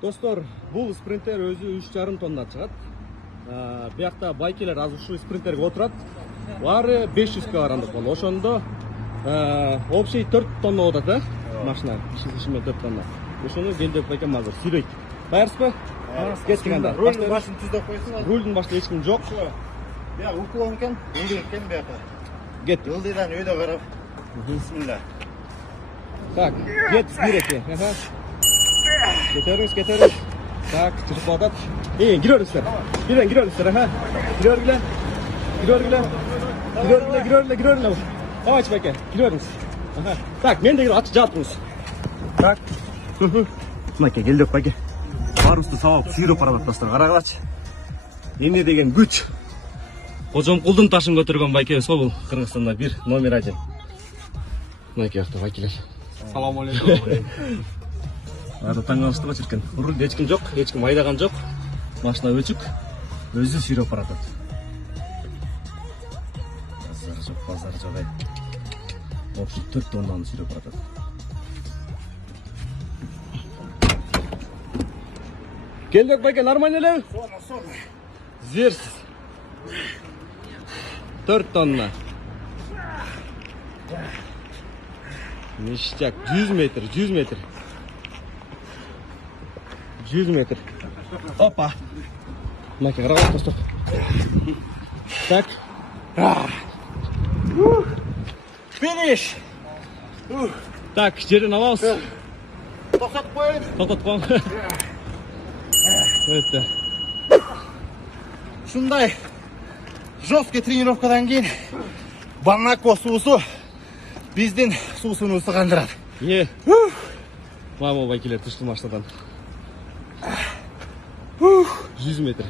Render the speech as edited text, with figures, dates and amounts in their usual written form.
Достор, бұл спринтер өзі 3,5 тонна шығады. Бұяқта байкелер аз ушул спринтерге отырады. Бары 500 кг бол. Ошондо общий 4 тонна отат, машина. Ишимен 4 тонна. Ошону Келдек байкем азыр сүйрөйт. Даярсызбы? Кеттик анда. Рулдун башын түздөп койсуң. Рулдун башында эч ким жок. Я уклон экен, ылдый экен бияка. Кет. Ылдыйдан өйдө карап. Бисмилла. Так, кет сүйрөйт. Кетеріңіз. Так, жүріп батат. Кирөрүңүздөр. Бирен кирөрүңүздөр, Кирөрүңүздөр. Давайте, байке, кирөрүңүз. Так, мен деген аты жатыңыз. Так. Майке, Келдек байке. Барыбызды сабап сүйрөп барат достор. Карагылачы. Эмне деген күч. Кожомкулдун ташын көтөргөн байке сол Кыргызстанда 1 номер 1. Майке, байкелер. Салам алейкум. Ада таңғалыштыға жүрген. Рулде ешкім жоқ, ешкім айдаған жоқ. Машина өчік, өзі сүйреп баратат. Базар жоқ ай. Общий 4 тоннаны сүйреп баратат. Келдек байке, нормально элеби? Зерсіз. 4 тонна. Ништяк, 100 метр. 100 метр. Опа. Майке, қарағат достық. Так. Финиш. Так, жерден алабыз. Тоқтатып қойын. Тоқтатып қойын. Өтті. Шундай жесткий тренировкадан кейін Банако суусу биздин суусунубузду кандырат. Мамыл байкелер түштім аштадан. 100 метр.